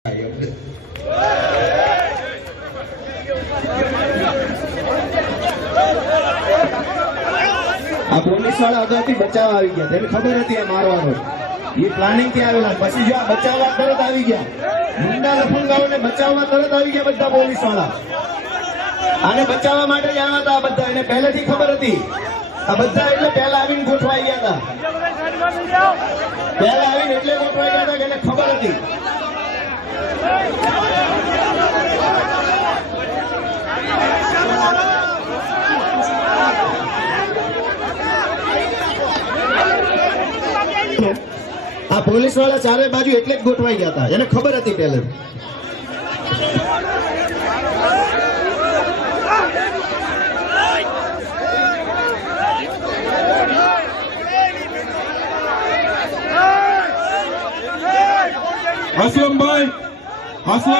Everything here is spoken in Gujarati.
આ પોલીસ વાળા અગાઉથી બચાવવા આવી ગયા, તેને ખબર હતી આ મારવાનો, એ પ્લાનિંગ થી આવેલા. પછી જો આ બચાવવા તરત આવી ગયા, ગુંડા લફંગાઓને બચાવવા તરત આવી ગયા બધા પોલીસ વાળા. આને બચાવવા માટે જ આવ્યા હતા આ બધા, એને પહેલેથી ખબર હતી. આ બધા એટલે પહેલા આવીને ગોઠવાઈ ગયા હતા, પહેલા આવીને એટલે ગોઠવાઈ ગયા હતા કે એને ખબર હતી. આ પોલીસ વાળા ચારે બાજુ એટલે જ ગોઠવાઈ ગયા હતા, એને ખબર હતી પહેલે. असलम भाई, असलम